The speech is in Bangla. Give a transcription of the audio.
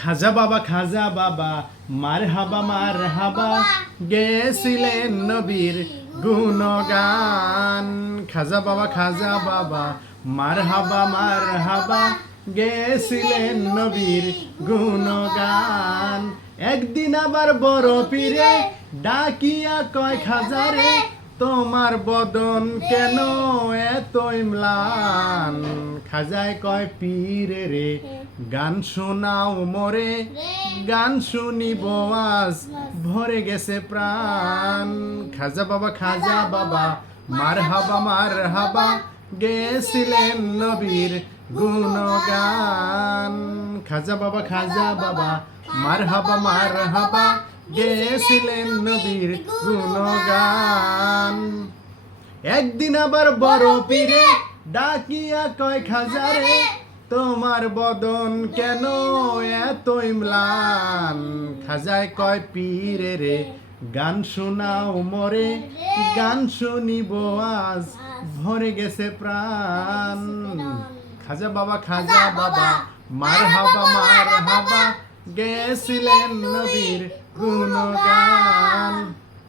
খাজা বাবা খাজা বাবা মার হাবা মার হাবা গেছিলেন নবীর গুণগান। খাজা বাবা খাজা বাবা মার হাবা মার হাবা গেছিলেন নবীর গুণগান। একদিন আবার বড় পীরে ডাকিয়া কয়, খাজারে, তোমার বদন কেন এত ইমলান? খাজায় কয় পীরে রে। গান শোনাও মোরে, গান শুনিব আজ। ভরে গেছে প্রাণ। খাজা বাবা খাজা বাবা মার হাবা মার হাবা গেছিলেন নবীর গুণগান। খাজা বাবা খাজা বাবা মার হাবা মার হাবা গেছিলেন নবীর গুণগান। একদিন আবার বড় পীরে ডাকিয়া কয়, খাজারে, তোমার বদন কেন এত ইমলান? খাজায় কয়, পীরে রে, গান শোনাও মরে, গান শুনিব আজ, ভরে গেছে প্রাণ। খাজা বাবা খাজা বাবা মার হাবা মার হাবা গেছিলেন নবীর গুণগান।